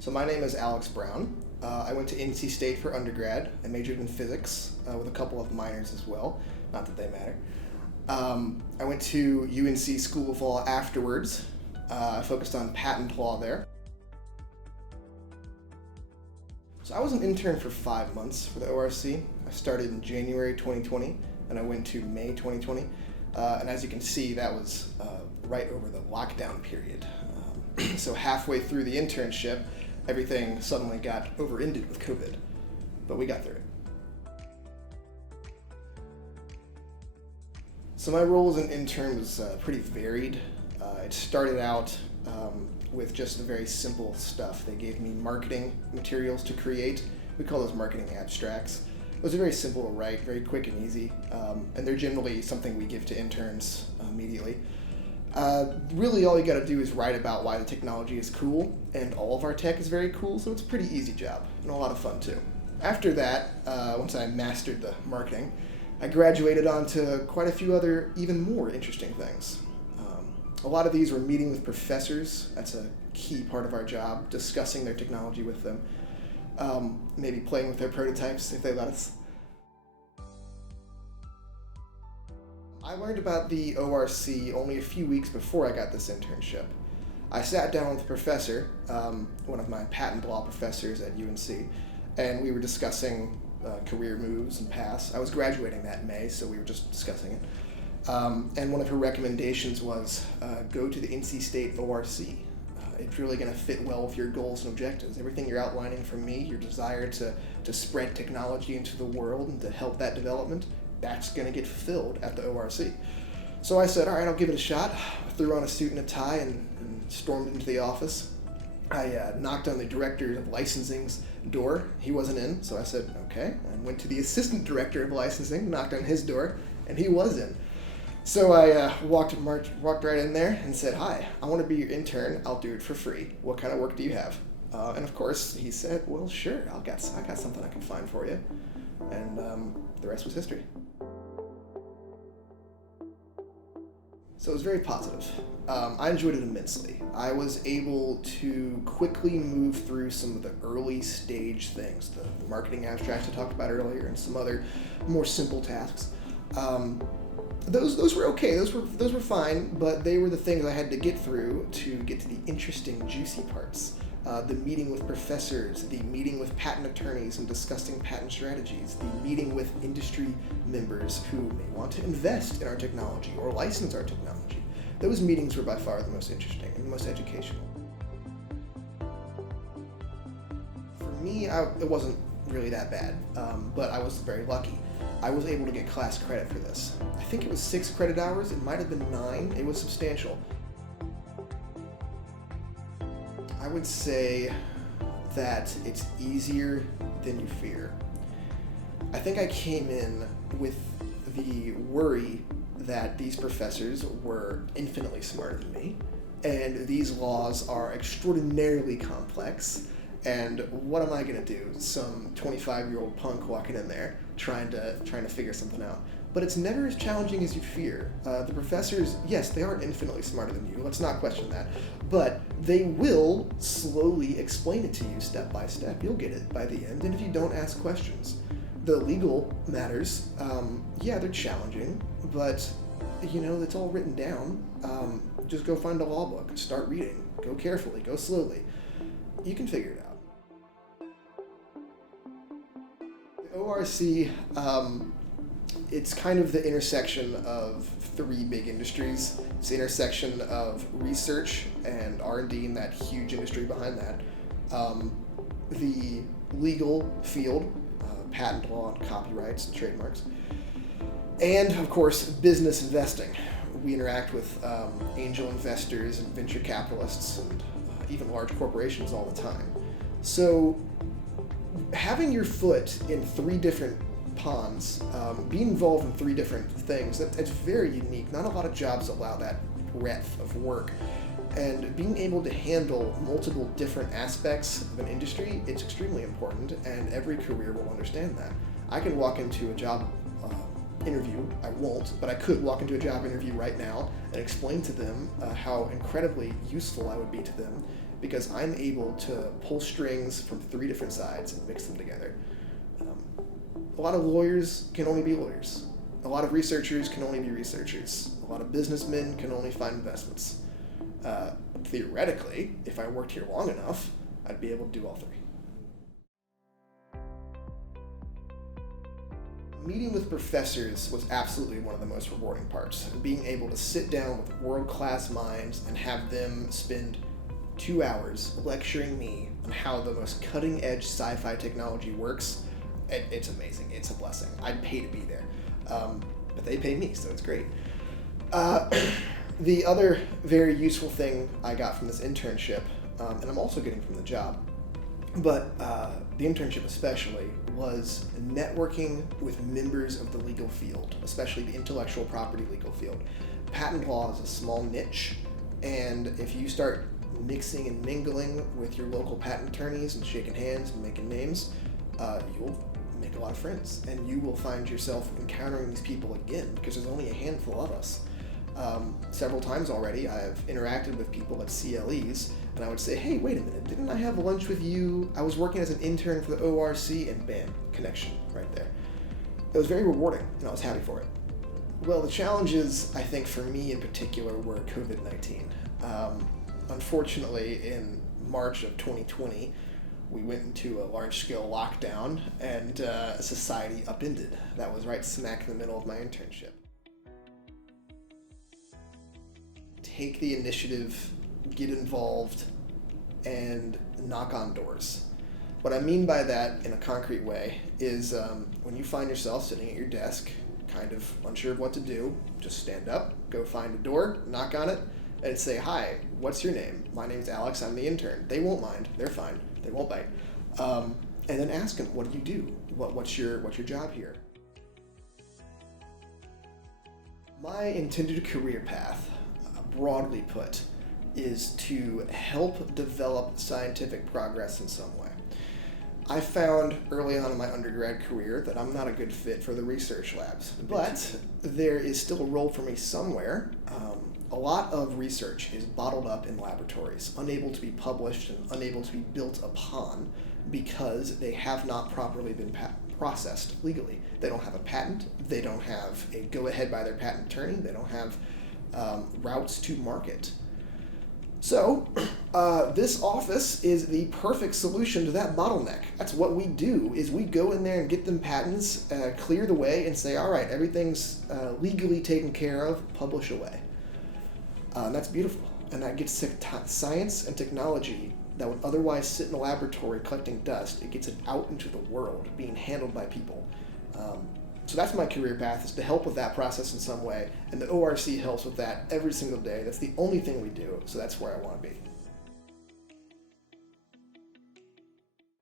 So my name is Alex Brown. I went to NC State for undergrad. I majored in physics with a couple of minors as well, not that they matter. I went to UNC School of Law afterwards. I focused on patent law there. So I was an intern for 5 months for the ORC. I started in January 2020 and I went to May 2020. And as you can see, that was right over the lockdown period. So halfway through the internship, everything suddenly got over-ended with COVID, but we got through it. So my role as an intern was pretty varied. It started out with just the very simple stuff. They gave me marketing materials to create. We call those marketing abstracts. Those are very simple to write, very quick and easy, and they're generally something we give to interns immediately. Really all you gotta do is write about why the technology is cool, and all of our tech is very cool, so it's a pretty easy job, and a lot of fun too. After that, once I mastered the marketing, I graduated onto quite a few other, even more interesting things. A lot of these were meeting with professors. That's a key part of our job, discussing their technology with them, maybe playing with their prototypes if they let us. I learned about the ORC only a few weeks before I got this internship. I sat down with a professor, one of my patent law professors at UNC, and we were discussing career moves and paths. I was graduating that May, so we were just discussing it. And one of her recommendations was go to the NC State ORC. It's really going to fit well with your goals and objectives. Everything you're outlining for me, your desire to spread technology into the world and to help that development, that's going to get fulfilled at the ORC. So I said, all right, I'll give it a shot. I threw on a suit and a tie and stormed into the office. I knocked on the director of licensing's door. He wasn't in, so I said, okay. I went to the assistant director of licensing, knocked on his door, and he was in. So I walked right in there and said, hi, I want to be your intern. I'll do it for free. What kind of work do you have? And of course, he said, well, sure, I got something I can find for you. And the rest was history. So it was very positive. I enjoyed it immensely. I was able to quickly move through some of the early stage things, the marketing abstracts I talked about earlier, and some other more simple tasks. Those were okay. Those were fine, but they were the things I had to get through to get to the interesting, juicy parts. The meeting with professors, the meeting with patent attorneys and discussing patent strategies, the meeting with industry members who may want to invest in our technology or license our technology. Those meetings were by far the most interesting and the most educational. For me, it wasn't really that bad, but I was very lucky. I was able to get class credit for this. I think it was 6 credit hours, it might have been 9, it was substantial. I would say that it's easier than you fear. I think I came in with the worry that these professors were infinitely smarter than me, and these laws are extraordinarily complex, and what am I gonna do? Some 25-year-old punk walking in there trying to figure something out. But it's never as challenging as you fear. The professors, yes, they are infinitely smarter than you, let's not question that, but they will slowly explain it to you step by step. You'll get it by the end, and if you don't ask questions. The legal matters, yeah, they're challenging, but it's all written down. Just go find a law book, start reading, go carefully, go slowly. You can figure it out. The ORC, it's kind of the intersection of 3 big industries. It's the intersection of research and R&D and that huge industry behind that. The legal field, patent law and copyrights and trademarks. And of course, business investing. We interact with angel investors and venture capitalists and even large corporations all the time. So having your foot in 3 different ponds, being involved in 3 different things, that's very unique. Not a lot of jobs allow that breadth of work. And being able to handle multiple different aspects of an industry, it's extremely important, and every career will understand that. I can walk into a job interview, I won't, but I could walk into a job interview right now and explain to them how incredibly useful I would be to them because I'm able to pull strings from 3 different sides and mix them together. A lot of lawyers can only be lawyers. A lot of researchers can only be researchers. A lot of businessmen can only find investments. Theoretically, if I worked here long enough, I'd be able to do all 3. Meeting with professors was absolutely one of the most rewarding parts. Being able to sit down with world-class minds and have them spend 2 hours lecturing me on how the most cutting-edge sci-fi technology works, it's amazing. It's a blessing. I'd pay to be there. But they pay me, so it's great. The other very useful thing I got from this internship, and I'm also getting from the job, but the internship especially, was networking with members of the legal field, especially the intellectual property legal field. Patent law is a small niche, and if you start mixing and mingling with your local patent attorneys and shaking hands and making names, you'll make a lot of friends, and you will find yourself encountering these people again, because there's only a handful of us. Several times already, I've interacted with people at CLEs, and I would say, hey, wait a minute, didn't I have lunch with you? I was working as an intern for the ORC, and bam, connection right there. It was very rewarding, and I was happy for it. Well, the challenges, I think, for me in particular, were COVID-19. Unfortunately, in March of 2020, we went into a large-scale lockdown, and society upended. That was right smack in the middle of my internship. Take the initiative, get involved, and knock on doors. What I mean by that in a concrete way is when you find yourself sitting at your desk, kind of unsure of what to do, just stand up, go find a door, knock on it, and say, hi, what's your name? My name's Alex, I'm the intern. They won't mind, they're fine, they won't bite. And then ask them, what do you do? What's your job here? My intended career path, broadly put, is to help develop scientific progress in some way. I found early on in my undergrad career that I'm not a good fit for the research labs, but there is still a role for me somewhere. A lot of research is bottled up in laboratories, unable to be published and unable to be built upon because they have not properly been processed legally. They don't have a patent, they don't have a go-ahead by their patent attorney, they don't have routes to market. So, this office is the perfect solution to that bottleneck. That's what we do, is we go in there and get them patents, clear the way, and say, all right, everything's legally taken care of, publish away. And that's beautiful. And that gets science and technology that would otherwise sit in a laboratory collecting dust, it gets it out into the world, being handled by people. So that's my career path, is to help with that process in some way, and the ORC helps with that every single day. That's the only thing we do, so that's where I want to be.